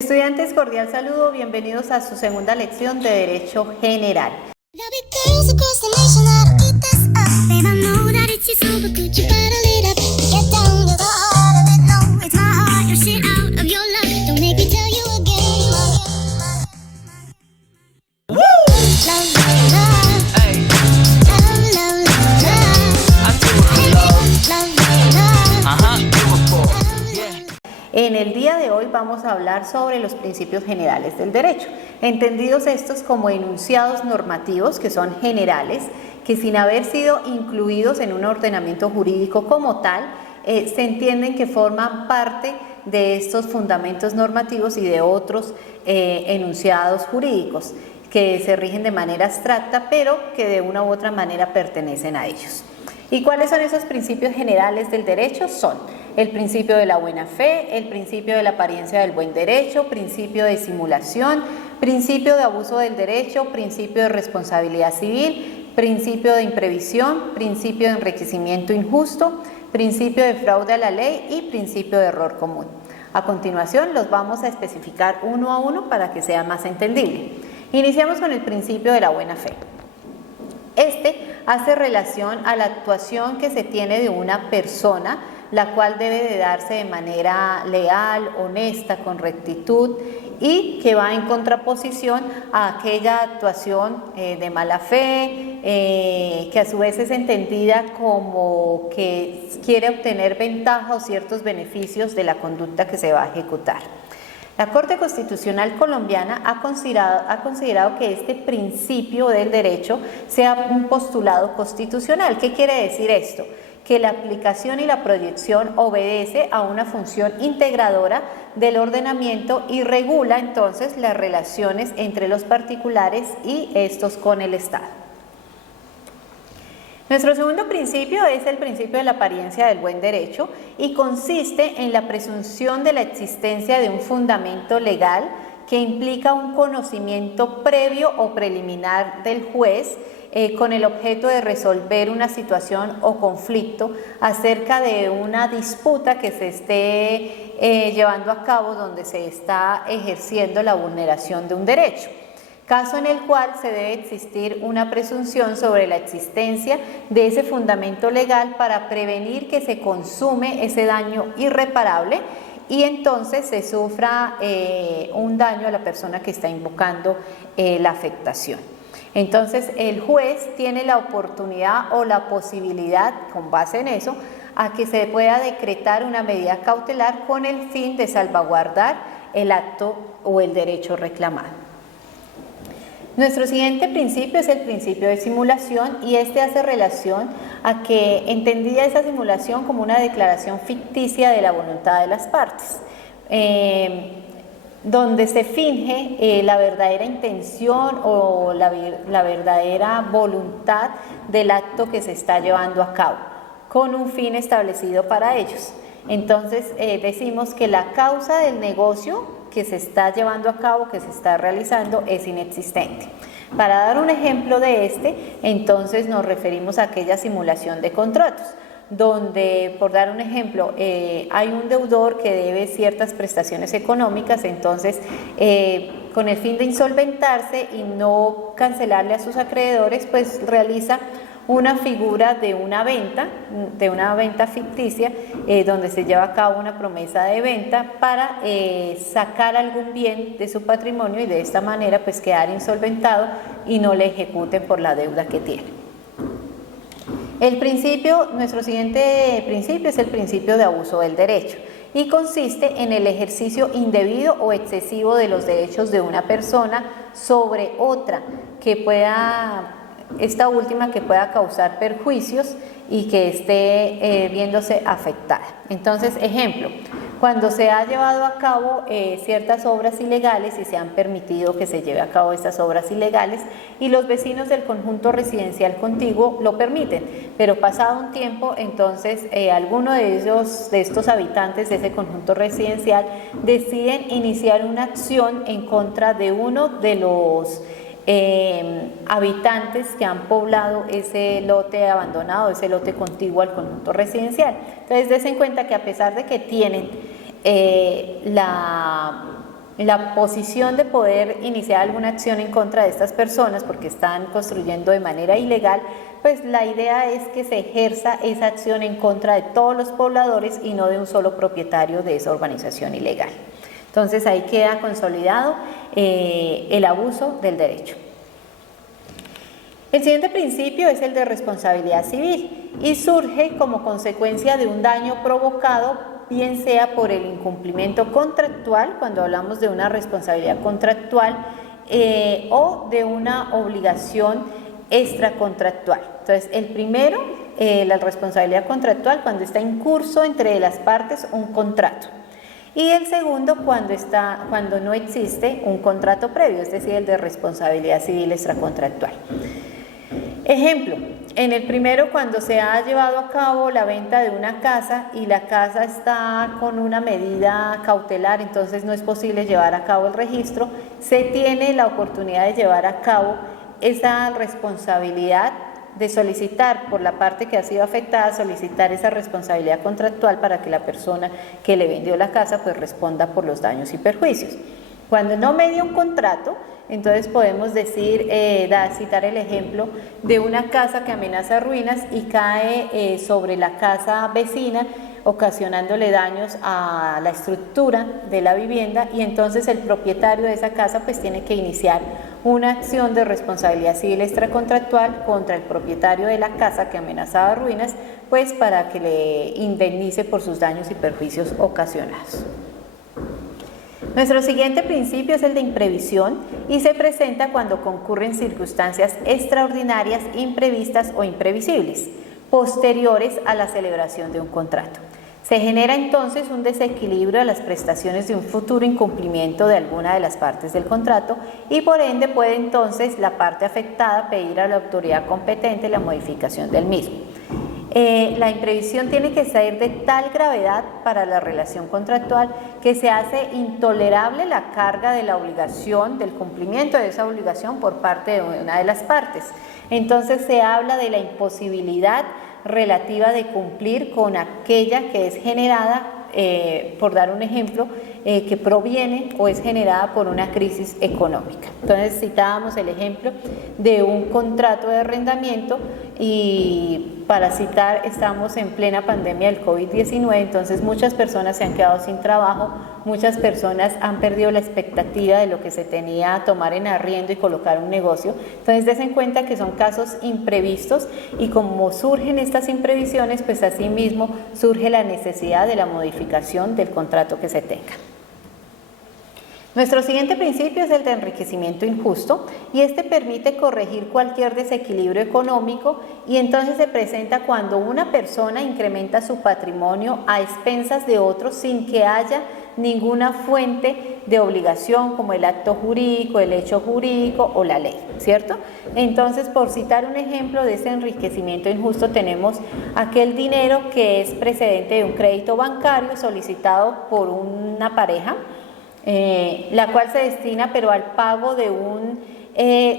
Estudiantes, cordial saludo, bienvenidos a su segunda lección de Derecho General. En el día de hoy vamos a hablar sobre los principios generales del derecho, entendidos estos como enunciados normativos que son generales, que sin haber sido incluidos en un ordenamiento jurídico como tal, se entienden que forman parte de estos fundamentos normativos y de otros enunciados jurídicos que se rigen de manera abstracta, pero que de una u otra manera pertenecen a ellos. ¿Y cuáles son esos principios generales del derecho? Son el principio de la buena fe, el principio de la apariencia del buen derecho, principio de simulación, principio de abuso del derecho, principio de responsabilidad civil, principio de imprevisión, principio de enriquecimiento injusto, principio de fraude a la ley y principio de error común. A continuación los vamos a especificar uno a uno para que sea más entendible. Iniciamos con el principio de la buena fe. Este hace relación a la actuación que se tiene de una persona, la cual debe de darse de manera leal, honesta, con rectitud y que va en contraposición a aquella actuación de mala fe, que a su vez es entendida como que quiere obtener ventaja o ciertos beneficios de la conducta que se va a ejecutar. La Corte Constitucional colombiana ha considerado que este principio del derecho sea un postulado constitucional. ¿Qué quiere decir esto? Que la aplicación y la proyección obedece a una función integradora del ordenamiento y regula entonces las relaciones entre los particulares y estos con el Estado. Nuestro segundo principio es el principio de la apariencia del buen derecho y consiste en la presunción de la existencia de un fundamento legal que implica un conocimiento previo o preliminar del juez con el objeto de resolver una situación o conflicto acerca de una disputa que se esté llevando a cabo donde se está ejerciendo la vulneración de un derecho. Caso en el cual se debe existir una presunción sobre la existencia de ese fundamento legal para prevenir que se consume ese daño irreparable y entonces se sufra un daño a la persona que está invocando la afectación. Entonces el juez tiene la oportunidad o la posibilidad, con base en eso, a que se pueda decretar una medida cautelar con el fin de salvaguardar el acto o el derecho reclamado. Nuestro siguiente principio es el principio de simulación y este hace relación a que entendía esa simulación como una declaración ficticia de la voluntad de las partes, donde se finge la verdadera intención o la verdadera voluntad del acto que se está llevando a cabo, con un fin establecido para ellos. Entonces decimos que la causa del negocio que se está llevando a cabo, que se está realizando, es inexistente. Para dar un ejemplo de entonces nos referimos a aquella simulación de contratos, donde, por dar un ejemplo, hay un deudor que debe ciertas prestaciones económicas, entonces con el fin de insolventarse y no cancelarle a sus acreedores, pues realiza una figura de una venta ficticia, donde se lleva a cabo una promesa de venta para sacar algún bien de su patrimonio y de esta manera pues quedar insolventado y no le ejecuten por la deuda que tiene. Nuestro siguiente principio es el principio de abuso del derecho y consiste en el ejercicio indebido o excesivo de los derechos de una persona sobre otra esta última que pueda causar perjuicios y que esté viéndose afectada. Entonces, ejemplo, cuando se ha llevado a cabo ciertas obras ilegales y se han permitido que se lleve a cabo estas obras ilegales y los vecinos del conjunto residencial contiguo lo permiten, pero pasado un tiempo, entonces alguno de estos habitantes de ese conjunto residencial deciden iniciar una acción en contra de uno de los habitantes que han poblado ese lote abandonado, ese lote contiguo al conjunto residencial. Entonces, des en cuenta que a pesar de que tienen la posición de poder iniciar alguna acción en contra de estas personas porque están construyendo de manera ilegal, pues la idea es que se ejerza esa acción en contra de todos los pobladores y no de un solo propietario de esa urbanización ilegal. Entonces ahí queda consolidado el abuso del derecho. El siguiente principio es el de responsabilidad civil y surge como consecuencia de un daño provocado, bien sea por el incumplimiento contractual, cuando hablamos de una responsabilidad contractual, o de una obligación extracontractual. Entonces, el primero, la responsabilidad contractual, cuando está en curso entre las partes un contrato. Y el segundo, cuando no existe un contrato previo, es decir, el de responsabilidad civil extracontractual. Ejemplo, en el primero, cuando se ha llevado a cabo la venta de una casa y la casa está con una medida cautelar, entonces no es posible llevar a cabo el registro, se tiene la oportunidad de llevar a cabo esa responsabilidad de solicitar por la parte que ha sido afectada, solicitar esa responsabilidad contractual para que la persona que le vendió la casa pues responda por los daños y perjuicios. Cuando no media un contrato, entonces podemos decir, citar el ejemplo de una casa que amenaza ruinas y cae sobre la casa vecina, ocasionándole daños a la estructura de la vivienda, y entonces el propietario de esa casa pues tiene que iniciar una acción de responsabilidad civil extracontractual contra el propietario de la casa que amenazaba ruinas, pues para que le indemnice por sus daños y perjuicios ocasionados. Nuestro siguiente principio es el de imprevisión y se presenta cuando concurren circunstancias extraordinarias, imprevistas o imprevisibles, posteriores a la celebración de un contrato. Se genera entonces un desequilibrio a las prestaciones de un futuro incumplimiento de alguna de las partes del contrato y por ende puede entonces la parte afectada pedir a la autoridad competente la modificación del mismo. La imprevisión tiene que ser de tal gravedad para la relación contractual que se hace intolerable la carga de la obligación, del cumplimiento de esa obligación por parte de una de las partes. Entonces se habla de la imposibilidad relativa de cumplir con aquella que es generada, por dar un ejemplo, que proviene o es generada por una crisis económica. Entonces citábamos el ejemplo de un contrato de arrendamiento y para citar, estamos en plena pandemia del COVID-19, entonces muchas personas se han quedado sin trabajo, muchas personas han perdido la expectativa de lo que se tenía a tomar en arriendo y colocar un negocio. Entonces des en cuenta que son casos imprevistos y como surgen estas imprevisiones, pues asimismo surge la necesidad de la modificación del contrato que se tenga. Nuestro siguiente principio es el de enriquecimiento injusto y este permite corregir cualquier desequilibrio económico y entonces se presenta cuando una persona incrementa su patrimonio a expensas de otros sin que haya ninguna fuente de obligación como el acto jurídico, el hecho jurídico o la ley, ¿cierto? Entonces, por citar un ejemplo de ese enriquecimiento injusto, tenemos aquel dinero que es precedente de un crédito bancario solicitado por una pareja, la cual se destina pero al pago de un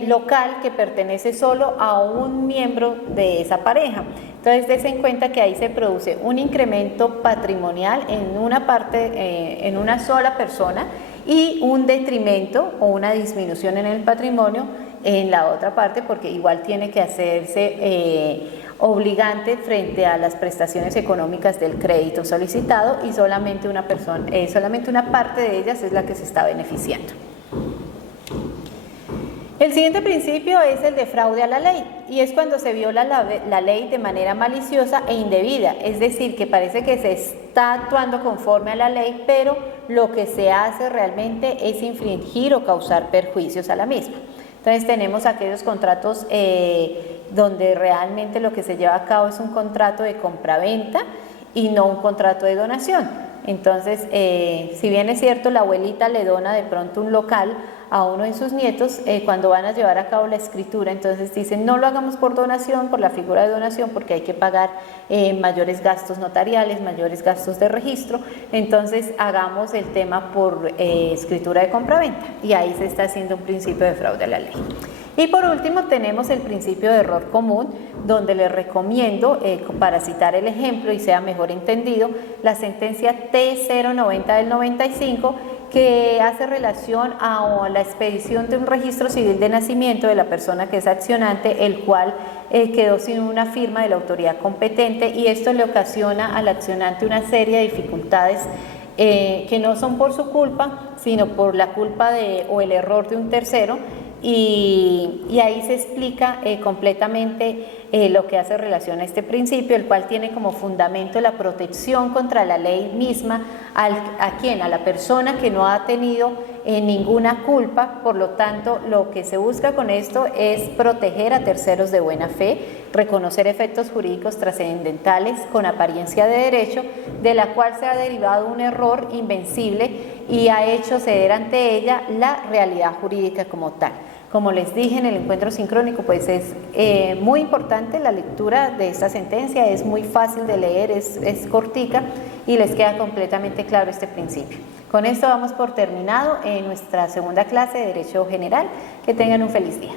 local que pertenece solo a un miembro de esa pareja. Entonces des en cuenta que ahí se produce un incremento patrimonial en una parte, en una sola persona, y un detrimento o una disminución en el patrimonio en la otra parte, porque igual tiene que hacerse obligante frente a las prestaciones económicas del crédito solicitado y solamente una parte de ellas es la que se está beneficiando. El siguiente principio es el de fraude a la ley y es cuando se viola la ley de manera maliciosa e indebida, es decir, que parece que se está actuando conforme a la ley, pero lo que se hace realmente es infringir o causar perjuicios a la misma. Entonces tenemos aquellos contratos donde realmente lo que se lleva a cabo es un contrato de compraventa y no un contrato de donación. Entonces, si bien es cierto, la abuelita le dona de pronto un local a uno de sus nietos, cuando van a llevar a cabo la escritura, entonces dicen no lo hagamos por donación, por la figura de donación, porque hay que pagar mayores gastos notariales, mayores gastos de registro, entonces hagamos el tema por escritura de compraventa y ahí se está haciendo un principio de fraude a la ley. Y por último tenemos el principio de error común, donde les recomiendo, para citar el ejemplo y sea mejor entendido, la sentencia T090 del 95, que hace relación a la expedición de un registro civil de nacimiento de la persona que es accionante, el cual quedó sin una firma de la autoridad competente, y esto le ocasiona al accionante una serie de dificultades que no son por su culpa, sino por la culpa o el error de un tercero, y ahí se explica completamente lo que hace relación a este principio, el cual tiene como fundamento la protección contra la ley misma a la persona que no ha tenido ninguna culpa. Por lo tanto, lo que se busca con esto es proteger a terceros de buena fe, reconocer efectos jurídicos trascendentales con apariencia de derecho, de la cual se ha derivado un error invencible y ha hecho ceder ante ella la realidad jurídica como tal. Como les dije en el encuentro sincrónico, pues es muy importante la lectura de esta sentencia, es muy fácil de leer, es cortica y les queda completamente claro este principio. Con esto damos por terminado nuestra segunda clase de Derecho General. Que tengan un feliz día.